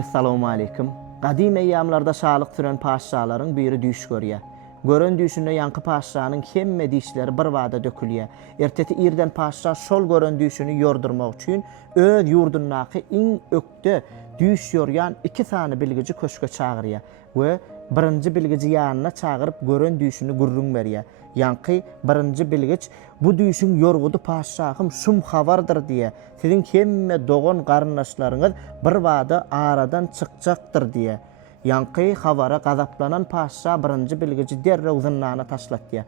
Assalamu alaykum. Qadim eýamlarda şalyk süren paşşalaryň biri düş görýär. Gören düşünde ýanky paşşanyň hemme dişleri bir wada dökülýär. Erteti irden paşşa şol gören düşünü ýordurmak üçin öz ýurdundaky iň ökde düş ýorýan iki sany bilgiji köşke çagyrýar we birinji bilgiji ýanyna çagyryp gören düşünü gurrun berýär. Ýanky birinji bilgiç bu düşün ýorgudy paşşahym şum habardyr diýe. Siziň hemme dogan garyndaşlaryňyz bir wada aradan çykjakdyr diýe. Ýanky habara gazaplanan paşşa birinji bilgiçi derrew zynnana taşlatdy.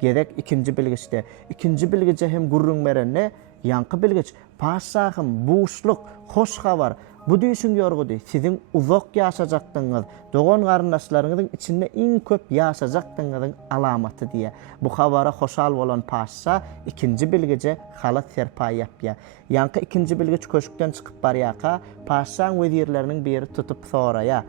Gerek ikinji bilgiçde. İkinji bilgiçe hem gurrun berenne ýanky bilgiç paşşahym buşluk, hoş habar bu düşün ýorgudy. Siziň uzak ýaşajakdyňyz, dogan garyndaşlaryňyzyň içinde iň köp ýaşajakdyňyzyň alamaty diýe. Bu habara hoşal bolan paşşa ikinji bilgiçe halat serpaý ýapýar. Ýanky ikinji bilgiç köşkden çykyp barýaka, paşşaň wezirleriniň biri tutup soraýar.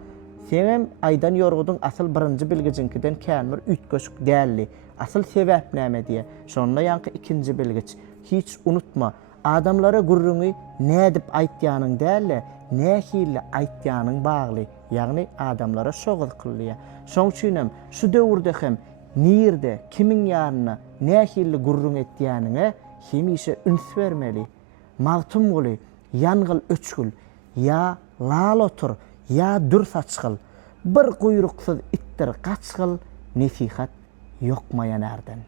Senem aydan ýorgudyň asyl birinji bilgiçinkiden känmir ütköşük dälli. Asyl sebäp näme diýe. Şonda ýanky ikinji bilgiç hiç unutma. Adamlara gurruňy nädip aýtýanyň dälle, nähili aýtýanyň bagly. Ýagny adamlara şoğul kılýar. Şoň üçinem şu döwürde hem nirde kimiň ýanyna nähili gurrun etýäniňe hemişe üns bermeli. Magtum boly, ýangyl öçgül, ýa lal otur, ýa dür saçgyl. Bir guýruksyz ittir gaçgyl, nesihat ýokmaýan erden.